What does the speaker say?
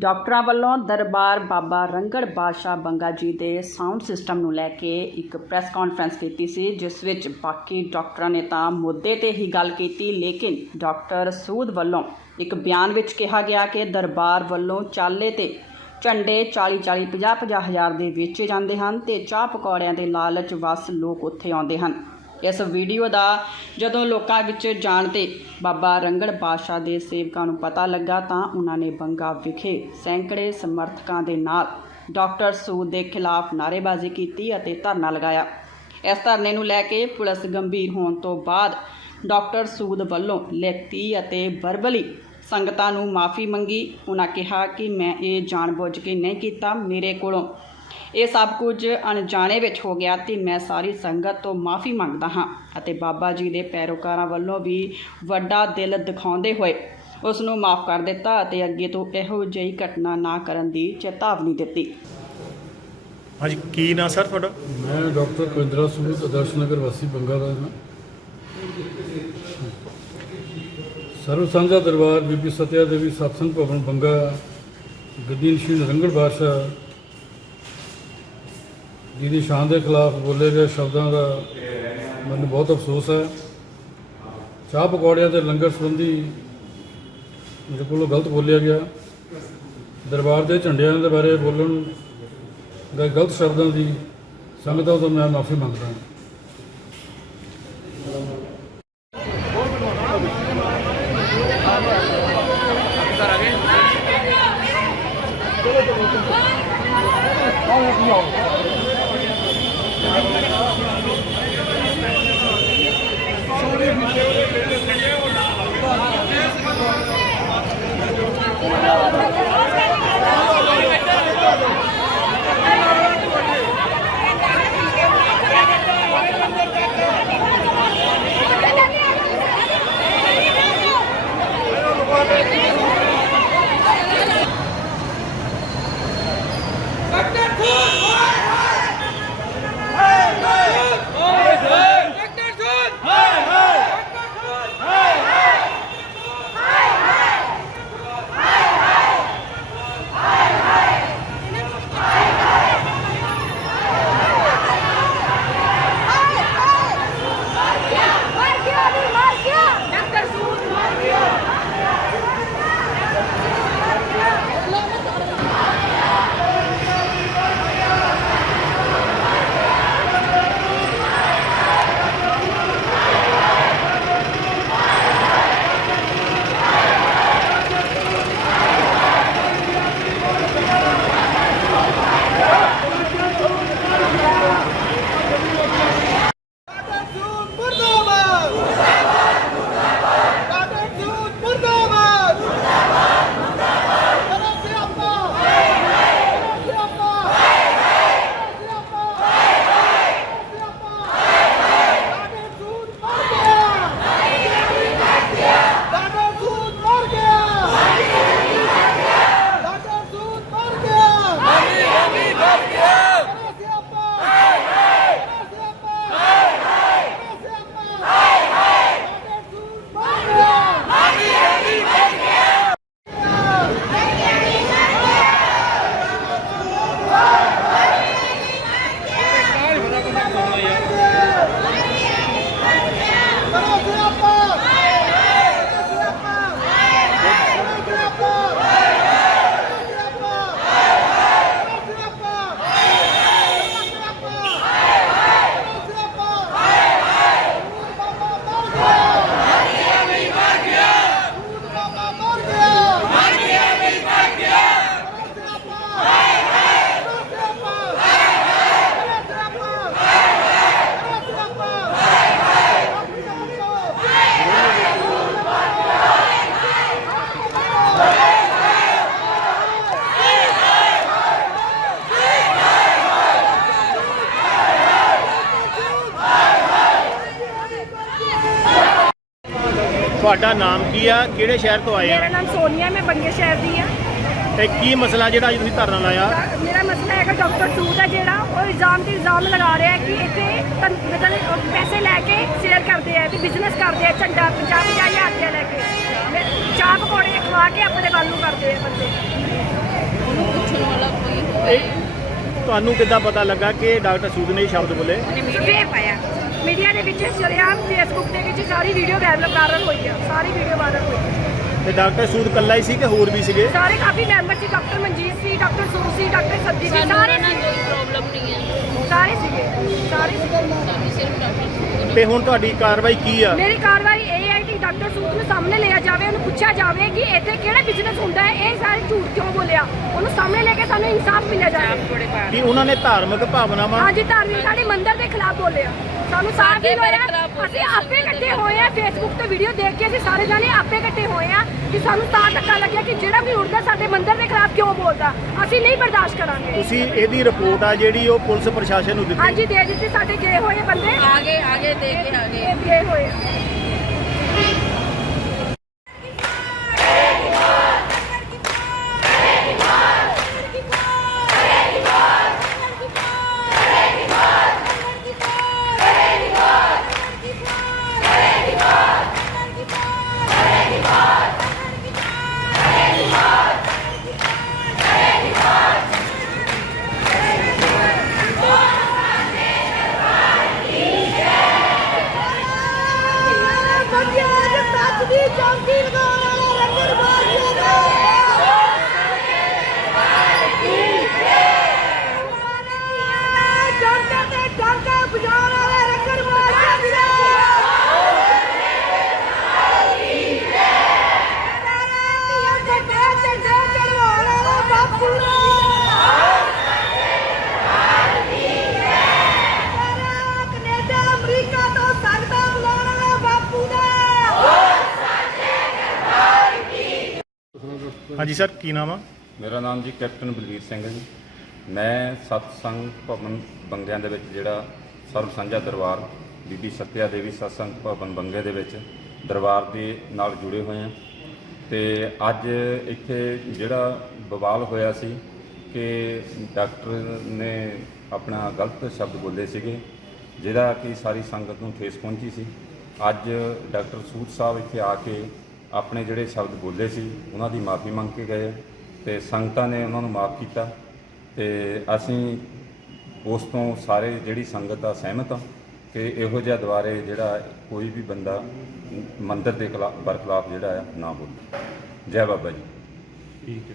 ਡਾਕਟਰਾਂ ਵੱਲੋਂ ਦਰਬਾਰ ਬਾਬਾ ਰੰਗੜ ਬਾਦਸ਼ਾਹ ਬੰਗਾ ਜੀ ਦੇ ਸਾਊਂਡ ਸਿਸਟਮ ਨੂੰ ਲੈ ਕੇ ਇੱਕ ਪ੍ਰੈਸ ਕਾਨਫਰੰਸ ਕੀਤੀ ਸੀ, ਜਿਸ ਵਿੱਚ ਬਾਕੀ ਡਾਕਟਰਾਂ ਨੇ ਤਾਂ ਮੁੱਦੇ ਤੇ ਹੀ ਗੱਲ ਕੀਤੀ, ਲੇਕਿਨ ਡਾਕਟਰ ਸੂਦ ਵੱਲੋਂ ਇੱਕ ਬਿਆਨ ਵਿੱਚ ਕਿਹਾ ਗਿਆ ਕਿ ਦਰਬਾਰ ਵੱਲੋਂ ਚਾਲੇ ਤੇ ਝੰਡੇ 40 40 50 50 ਹਜ਼ਾਰ ਦੇ ਵੇਚੇ ਜਾਂਦੇ ਹਨ ਤੇ ਚਾਹ ਪਕੌੜਿਆਂ ਦੇ ਲਾਲਚ ਵਸ ਲੋਕ ਉੱਥੇ ਆਉਂਦੇ ਹਨ। ਇਸ ਵੀਡੀਓ ਦਾ ਜਦੋਂ ਲੋਕਾਂ ਵਿੱਚ ਜਾਣ ਤੇ ਬਾਬਾ ਰੰਗੜ ਬਾਦਸ਼ਾਹ ਦੇ ਸੇਵਕਾਂ ਨੂੰ ਪਤਾ ਲੱਗਾ ਤਾਂ ਉਹਨਾਂ ਨੇ ਬੰਗਾ ਵਿਖੇ ਸੈਂਕੜੇ ਸਮਰਥਕਾਂ ਦੇ ਨਾਲ ਡਾਕਟਰ ਸੂਦ ਦੇ ਖਿਲਾਫ ਨਾਅਰੇਬਾਜ਼ੀ ਕੀਤੀ ਅਤੇ ਧਰਨਾ ਲਗਾਇਆ। ਇਸ ਧਰਨੇ ਨੂੰ ਲੈ ਕੇ ਪੁਲਿਸ ਗੰਭੀਰ ਹੋਣ ਤੋਂ ਬਾਅਦ ਡਾਕਟਰ ਸੂਦ ਵੱਲੋਂ ਲਿਖਤੀ ਅਤੇ ਵਰਬਲੀ ਸੰਗਤਾਂ ਨੂੰ ਮਾਫੀ ਮੰਗੀ। ਉਹਨਾਂ ਕਿਹਾ ਕਿ ਮੈਂ ਇਹ ਜਾਣਬੁੱਝ ਕੇ ਨਹੀਂ ਕੀਤਾ। ਮੇਰੇ ਕੋਲੋਂ ਇਹ ਸਭ ਕੁਝ ਅਣਜਾਣੇ ਵਿੱਚ ਹੋ ਗਿਆ ਤੇ ਮੈਂ ਸਾਰੀ ਸੰਗਤ ਤੋਂ ਮਾਫੀ ਮੰਗਦਾ ਹਾਂ ਅਤੇ ਬਾਬਾ ਜੀ ਦੇ ਪੈਰੋਕਾਰਾਂ ਵੱਲੋਂ ਵੀ ਵੱਡਾ ਦਿਲ ਦਿਖਾਉਂਦੇ ਹੋਏ ਉਸ ਨੂੰ ਮਾਫ ਕਰ ਦਿੱਤਾ ਅਤੇ ਅੱਗੇ ਤੋਂ ਇਹੋ ਜਿਹੀ ਘਟਨਾ ਨਾ ਕਰਨ ਦੀ ਚੇਤਾਵਨੀ ਦਿੱਤੀ। ਹਾਂਜੀ ਕੀ ਨਾਂ ਸਰ ਤੁਹਾਡਾ? ਮੈਂ ਡਾਕਟਰ ਕੁਇੰਦਰਾ ਸੂਦ ਆਦਰਸ਼ ਨਗਰ ਵਾਸੀ ਬੰਗਾ ਦਾ ਹਾਂ ਸਰਵ ਸਾਂਝਾ ਦਰਬਾਰ ਬੀਬੀ ਸਤਿਆ ਦੇਵੀ ਸਤਸੰਗ ਭਵਨ ਬੰਗਾ ਗੱਦੀ ਨਸ਼ੀਨ ਰੰਗੜ ਬਾਦਸ਼ਾਹ ਜਿਹਦੀ ਸ਼ਾਨ ਦੇ ਖਿਲਾਫ ਬੋਲੇ ਗਏ ਸ਼ਬਦਾਂ ਦਾ ਮੈਨੂੰ ਬਹੁਤ ਅਫਸੋਸ ਹੈ। ਚਾਹ ਪਕੌੜਿਆਂ ਦੇ ਲੰਗਰ ਸੰਬੰਧੀ ਮੇਰੇ ਕੋਲੋਂ ਗਲਤ ਬੋਲਿਆ ਗਿਆ। ਦਰਬਾਰ ਦੇ ਝੰਡਿਆਂ ਦੇ ਬਾਰੇ ਬੋਲਣ ਦੇ ਗਲਤ ਸ਼ਬਦਾਂ ਦੀ ਸੰਗਤਾਂ ਤੋਂ ਮੈਂ ਮਾਫੀ ਮੰਗਦਾ ਹਾਂ। मर ਤੁਹਾਡਾ ਨਾਮ ਕੀ ਆ? ਕਿਹੜੇ ਸ਼ਹਿਰ ਤੋਂ ਆਏ ਮੇਰਾ ਆ ਨਾਮ ਸੋਨੀਆ ਮੈਂ ਬੰਗੇ ਸ਼ਹਿਰ ਦੀ ਆ। ਤੇ ਕੀ ਮਸਲਾ ਜਿਹੜਾ ਅੱਜ ਤੁਸੀਂ ਧਰਨਾ ਲਾਇਆ? ਮੇਰਾ ਮਸਲਾ ਹੈਗਾ ਡਾਕਟਰ ਸੂਦ ਹੈ ਜਿਹੜਾ ਉਹ ਇਲਜ਼ਾਮ ਤੇ ਇਲਜ਼ਾਮ ਲਗਾ ਰਿਹਾ ਹੈ ਕਿ ਇੱਥੇ ਤਨ- ਮਤਲਬ ਉਹ ਪੈਸੇ ਲੈ ਕੇ ਸ਼ੇਅਰ ਕਰਦੇ ਆ ਤੇ ਬਿਜ਼ਨਸ ਕਰਦੇ ਆ ਝੰਡਾ 50 50 ਹਜ਼ਾਰ ਰੁਪਇਆ ਲੈ ਕੇ। ਮੈਂ- ਚਾਹ ਪਕੌੜੇ ਖਵਾ ਕੇ ਆਪਣੇ ਵੱਲ ਨੂੰ ਕਰਦੇ ਆ ਬੰਦੇ। ਨੂੰ ਪੁੱਛਣ ਵਾਲਾ ਕੋਈ ਹੋਵੇ ਇਹ ਤੁਹਾਨੂੰ ਕਿੱਦਾਂ ਪਤਾ ਲੱਗਾ ਕਿ ਡਾਕਟਰ ਸੂਦ ਨੇ ਇਹ ਸ਼ਬਦ ਬੋਲੇ? ਸਵੇਰ ਪਾਇਆ। ਮੀਡੀਆ ਦੇ ਵਿੱਚ ਸ਼ਰਿਆਮ ਫੇਸਬੁੱਕ ਦੇ ਵਿੱਚ ਸਾਰੀ ਵੀਡੀਓ ਵਾਇਰਲ ਹੋਈ ਆ ਸਾਰੀ ਵੀਡੀਓ ਵਾਇਰਲ ਹੋਈ ਤੇ ਡਾਕਟਰ ਸੂਦ ਕੱਲਾ ਹੀ ਸੀ ਕਿ ਹੋਰ ਵੀ ਸੀਗੇ? ਸਾਰੇ ਕਾਫੀ ਮੈਂਬਰ ਸੀ ਡਾਕਟਰ ਮਨਜੀਤ ਸੀ ਡਾਕਟਰ ਸੋਮ ਸੀ ਡਾਕਟਰ ਸਬਜੀ ਸੀ ਸਾਰੇ ਨਾਲ ਕੋਈ ਪ੍ਰੋਬਲਮ ਨਹੀਂ ਹੈ ਸਾਰੇ ਸੀਗੇ ਸਾਰੇ ਸੀਗੇ। ਸਾਨੂੰ ਸਿਰਫ ਡਾਕਟਰ ਸੂਦ ਤੇ ਹੁਣ ਤੁਹਾਡੀ ਕਾਰਵਾਈ ਕੀ ਆ? ਮੇਰੀ ਕਾਰਵਾਈ ਇਹ ਹੈ ਕਿ ਡਾਕਟਰ ਸੂਦ ਨੂੰ ਸਾਹਮਣੇ ਲਿਆ ਜਾਵੇ ਉਹਨੂੰ ਪੁੱਛਿਆ ਜਾਵੇ ਕਿ ਇੱਥੇ ਕਿਹੜਾ ਬਿਜ਼ਨਸ ਹੁੰਦਾ ਹੈ ਇਹ ਸਾਰੇ ਝੂਠ ਕਿਉਂ ਬੋਲਿਆ? ਉਹਨੂੰ ਸਾਹਮਣੇ ਲੈ ਕੇ ਸਾਨੂੰ ਇਨਸਾਫ ਮਿਲਿਆ ਜਾਵੇ। ਕਿ ਉਹਨਾਂ ਨੇ ਧਾਰਮਿਕ ਭਾਵਨਾਵਾਂ ਹਾਂਜੀ ਧਾਰਮਿਕ ਸਾਡੇ ਮੰਦਿਰ ਦੇ ਖਿਲਾਫ ਬੋਲਿਆ। ਸਾਨੂੰ ਸਾਫ਼ ਸਾਡੇ ਹੀ ਹੋਇਆ ਅਸੀਂ ਆਪੇ ਇਕੱਠੇ ਹੋਏ ਆ ਫੇਸਬੁੱਕ ਤੇ ਵੀਡੀਓ ਦੇਖ ਕੇ ਅਸੀਂ ਸਾਰੇ ਜਾਣੇ ਆਪੇ ਇਕੱਠੇ ਹੋਏ ਆ ਕਿ ਸਾਨੂੰ ਤਾਂ ਧੱਕਾ ਲੱਗਿਆ ਕਿ ਜਿਹੜਾ ਵੀ ਉੜਦਾ ਸਾਡੇ ਮੰਦਿਰ ਦੇ ਖਿਲਾਫ ਕਿਉਂ ਬੋਲਦਾ? ਅਸੀਂ ਨਹੀਂ ਬਰਦਾਸ਼ਤ ਕਰਾਂਗੇ। ਤੁਸੀਂ ਇਹਦੀ ਰਿਪੋਰਟ ਆ ਜਿਹੜੀ ਉਹ ਪੁਲਿਸ ਪ੍ਰਸ਼ਾਸਨ ਨੂੰ ਦਿੱਤੀ। ਹਾਂਜੀ ਦੇ ਦਿੱਤੀ ਸਾਡੇ ਗਏ ਹੋਏ ਬੰਦੇ। ਆਗੇ ਆਗੇ ਦੇ ਕੇ ਆਗੇ ਇਹ ਗਏ ਹੋਏ ਆ ਬੰਦਿਆਂ ਦੇ ਸੱਚ ਦੀ ਚੌਂਕੀ ਲਗਾਉਣ ਵਾਲੇ ਰੰਗਰ ਬਾਜ਼ੀਆਂ ਦਾ ਡਾਂਟਾ ਤੇ ਡਾਂਟਾ ਵਜਾਉਣ ਵਾਲੇ ਰੰਗਰ ਬਾਜ਼ੀਆਂ ਦਾ ਬਾਪੂ ਦਾ ਕੈਨੇਡਾ ਅਮਰੀਕਾ ਤੋਂ ਸੰਗਤਾਂ ਬੁਲਾਉਣ ਵਾਲਾ ਬਾਪੂ ਦਾ ਹਾਂਜੀ ਸਰ, ਕੀ ਨਾਮ ਆ? ਮੇਰਾ ਨਾਮ ਜੀ ਕੈਪਟਨ ਬਲਵੀਰ ਸਿੰਘ ਹੈ ਜੀ। ਮੈਂ ਸਤਸੰਗ ਭਵਨ ਬੰਗਿਆਂ ਦੇ ਵਿੱਚ ਜਿਹੜਾ ਸਰਬ ਸਾਂਝਾ ਦਰਬਾਰ ਬੀਬੀ ਸਤਿਆ ਦੇਵੀ ਸਤਸੰਗ ਭਵਨ ਬੰਗੇ ਦੇ ਵਿੱਚ ਦਰਬਾਰ ਦੇ ਨਾਲ ਜੁੜੇ ਹੋਏ ਹਾਂ। ਤੇ ਅੱਜ ਇੱਥੇ ਜਿਹੜਾ ਬਵਾਲ ਹੋਇਆ ਸੀ ਕਿ ਡਾਕਟਰ ਨੇ ਆਪਣਾ ਗਲਤ ਸ਼ਬਦ ਬੋਲੇ ਸੀਗੇ ਜਿਹਦਾ ਕਿ ਸਾਰੀ ਸੰਗਤ ਨੂੰ ਠੇਸ ਪਹੁੰਚੀ ਸੀ। ਅੱਜ ਡਾਕਟਰ ਸੂਦ ਸਾਹਿਬ ਇੱਥੇ ਆ ਕੇ ਆਪਣੇ ਜਿਹੜੇ ਸ਼ਬਦ ਬੋਲੇ ਸੀ, ਉਹਨਾਂ ਦੀ ਮਾਫੀ ਮੰਗ ਕੇ ਗਏ ਤੇ ਸੰਗਤਾਂ ਨੇ ਉਹਨਾਂ ਨੂੰ ਮਾਫ ਕੀਤਾ ਤੇ ਅਸੀਂ ਉਸ ਤੋਂ ਸਾਰੇ ਜਿਹੜੀ ਸੰਗਤ ਦਾ ਸਹਿਮਤ ਆ ਕਿ ਇਹੋ ਜਿਹਾ ਦੁਆਰੇ ਜਿਹੜਾ ਕੋਈ ਵੀ ਬੰਦਾ ਮੰਦਰ ਦੇ ਖਿਲਾਫ ਬਰਖਲਾਫ ਜਿਹੜਾ ਆ ਨਾ ਬੋਲੇ। ਜੈ ਬਾਬਾ ਜੀ। ਠੀਕ ਹੈ।